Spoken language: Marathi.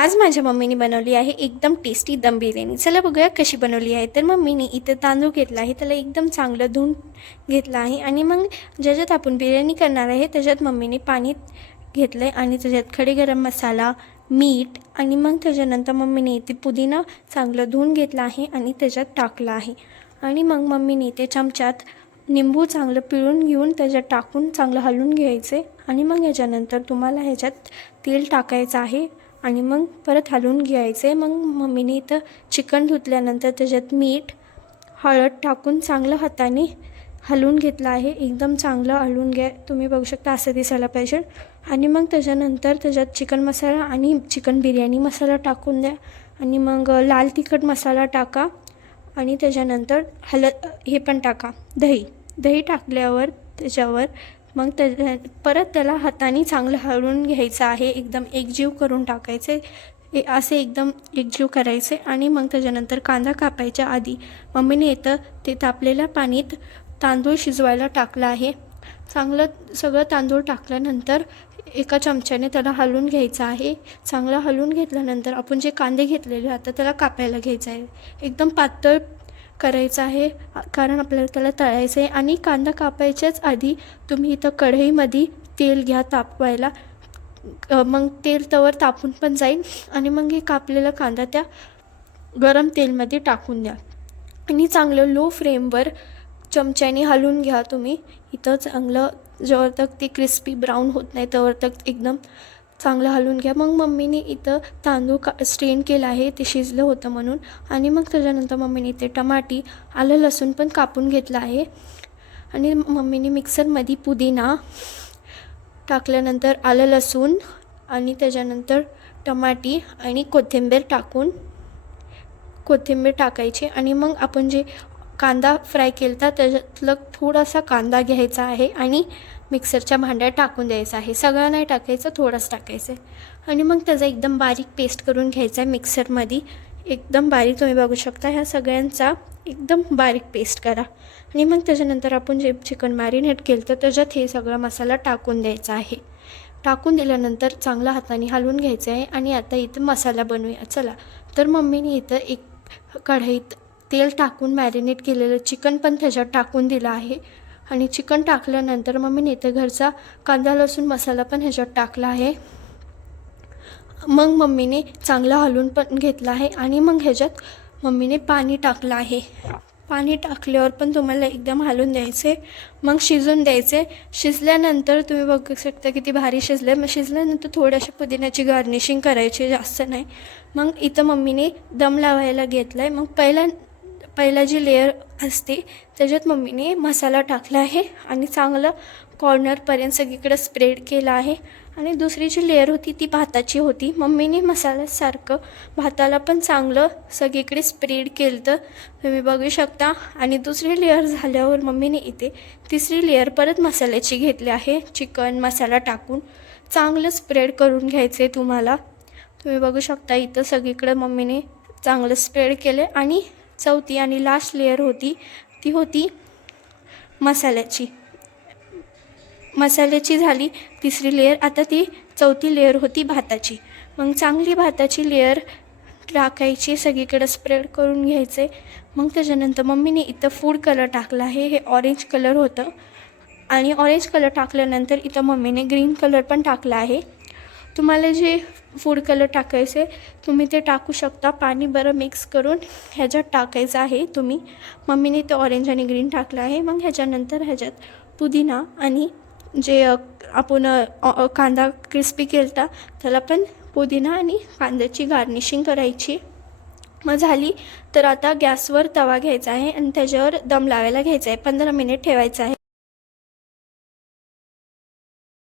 आज माझ्या मम्मीने बनवली आहे एकदम टेस्टी दम बिर्याणी। चला बघूया कशी बनवली आहे। तर मम्मीने इथे तांदूळ घेतला आहे, त्याला एकदम चांगलं धुवून घेतला आहे आणि मग ज्याच्यात आपण बिर्याणी करणार आहे त्याच्यात मम्मीने पाणी घेतलं आहे आणि त्याच्यात खडे गरम मसाला, मीठ आणि मग त्याच्यानंतर मम्मीने इथे पुदिना चांगलं धुवून घेतला आहे आणि त्याच्यात टाकला आहे आणि मग मम्मीने इथे चमच्यात निंबू चांगलं पिळून घेऊन त्याच्यात टाकून चांगलं हलवून घ्यायचे आणि मग याच्यानंतर तुम्हाला ह्याच्यात तेल टाकायचं आहे आणि मग परत हलवून घ्यायचे। मग मम्मीने इथं चिकन धुतल्यानंतर त्याच्यात मीठ, हळद टाकून चांगलं हाताने हलवून घेतलं आहे। एकदम चांगलं हलवून घ्या, तुम्ही बघू शकता असं दिसायला पाहिजे। आणि मग त्याच्यानंतर त्याच्यात चिकन मसाला आणि चिकन बिर्याणी मसाला टाकून द्या आणि मग लाल तिखट मसाला टाका आणि त्याच्यानंतर हे पण टाका दही टाकल्यावर त्याच्यावर मग परत त्याला हाताने चांगलं हलवून घ्यायचं आहे, एकदम एकजीव करून टाकायचे, असे एकदम एकजीव करायचे। आणि मग त्याच्यानंतर कांदा कापायच्या आधी मम्मीने इथं ते तापलेल्या पाण्यात तांदूळ शिजवायला टाकलं आहे। चांगलं सगळं तांदूळ टाकल्यानंतर एका चमच्याने त्याला हलवून घ्यायचं आहे। चांगलं हलवून घेतल्यानंतर आपण जे कांदे घेतलेले आता त्याला कापायला घ्यायचं आहे, एकदम पातळ करायचं आहे कारण आपल्याला त्याला तळायचं आहे। आणि कांदा कापायच्याच आधी तुम्ही इथं कढईमध्ये तेल घ्या तापवायला, मग तेल तवर तापून पण जाईल आणि मग हे कापलेला कांदा त्या गरम तेलमध्ये टाकून द्या आणि चांगलं लो फ्लेमवर चमच्याने हलवून घ्या तुम्ही। इथं चांगलं जोवर तक ते क्रिस्पी ब्राऊन होत नाही तोवर तक एकदम चांगलं हलवून घ्या। मग मम्मीने इथं तांदूळ स्ट्रेन केलं आहे, ते शिजलं होतं म्हणून। आणि मग त्याच्यानंतर मम्मीने इथे टमाटी, आलं लसूण पण कापून घेतलं आहे आणि मम्मीने मिक्सरमध्ये पुदिना टाकल्यानंतर आलं लसूण आणि त्याच्यानंतर टमाटी आणि कोथिंबीर टाकायची आणि मग आपण जे कांदा फ्राय केला त्याच्यातलं थोडासा कांदा घ्यायचा आहे आणि मिक्सरच्या भांड्यात टाकून द्यायचं आहे, सगळं नाही टाकायचं, थोडंच टाकायचं आणि मग त्याचा एकदम बारीक पेस्ट करून घ्यायचा आहे मिक्सरमध्ये, एकदम बारीक। तुम्ही बघू शकता ह्या सगळ्यांचा एकदम बारीक पेस्ट करा आणि मग त्याच्यानंतर आपण जे चिकन मॅरिनेट केलं तर त्याच्यात हे सगळा मसाला टाकून द्यायचा आहे। टाकून दिल्यानंतर चांगला हाताने हलवून घ्यायचं आहे आणि आता इथं मसाला बनवूया। चला, तर मम्मीने इथं एक कढईत तेल टाकून मॅरिनेट केलेलं चिकन पण त्याच्यात टाकून दिलं आहे आणि चिकन टाकल्यानंतर मम्मीने इथं घरचा कांदा लसूण मसाला पण ह्याच्यात टाकला आहे। मग मम्मीने चांगला हलवून पण घेतला आहे आणि मग ह्याच्यात मम्मीने पाणी टाकलं आहे। पाणी टाकल्यावर पण तुम्हाला एकदम हलवून द्यायचे, मग शिजून द्यायचे। शिजल्यानंतर तुम्ही बघू शकता किती भारी शिजले। मग शिजल्यानंतर थोड्याशा पुदिन्याची गार्निशिंग करायची, जास्त नाही। मग इथं मम्मीने दम लावायला घेतला आहे। मग पहिला जी लेअर असते त्याच्यात मम्मीने मसाला टाकला आहे आणि चांगलं कॉर्नरपर्यंत सगळीकडे स्प्रेड केला आहे आणि दुसरी जी लेअर होती ती भाताची होती। मम्मीने मसाल्यासारखं भाताला पण चांगलं सगळीकडे स्प्रेड केलं तर तुम्ही बघू शकता। आणि दुसरी लेअर झाल्यावर मम्मीने इथे तिसरी लेअर परत मसाल्याची घेतली आहे, चिकन मसाला टाकून चांगलं स्प्रेड करून घ्यायचे तुम्हाला। तुम्ही बघू शकता इथं सगळीकडे मम्मीने चांगलं स्प्रेड केलं आणि चौथी आणि लास्ट लेअर होती ती होती मसाल्याची झाली तिसरी लेअर। आता ती चौथी लेअर होती भाताची। मग चांगली भाताची लेअर टाकायची, सगळीकडे स्प्रेड करून घ्यायचे। मग त्याच्यानंतर मम्मीने इथं फूड कलर टाकला आहे, हे ऑरेंज कलर होतं आणि ऑरेंज कलर टाकल्यानंतर इथं मम्मीने ग्रीन कलर पण टाकला आहे। तुम्हाला जे फूड कलर टाकायचे तुम्ही ते टाकू शकता, पाणी बरं मिक्स करून ह्याच्यात टाकायचं आहे तुम्ही। मम्मीने ते ऑरेंज आणि ग्रीन टाकलं आहे। मग ह्याच्यानंतर ह्याच्यात पुदिना आणि जे आपण कांदा क्रिस्पी केला त्याला पण पुदिना आणि कांद्याची गार्निशिंग करायची। मग झाली तर आता गॅसवर तवा घ्यायचा आहे आणि त्याच्यावर दम लावायला घ्यायचा आहे, 15 मिनिट ठेवायचं आहे।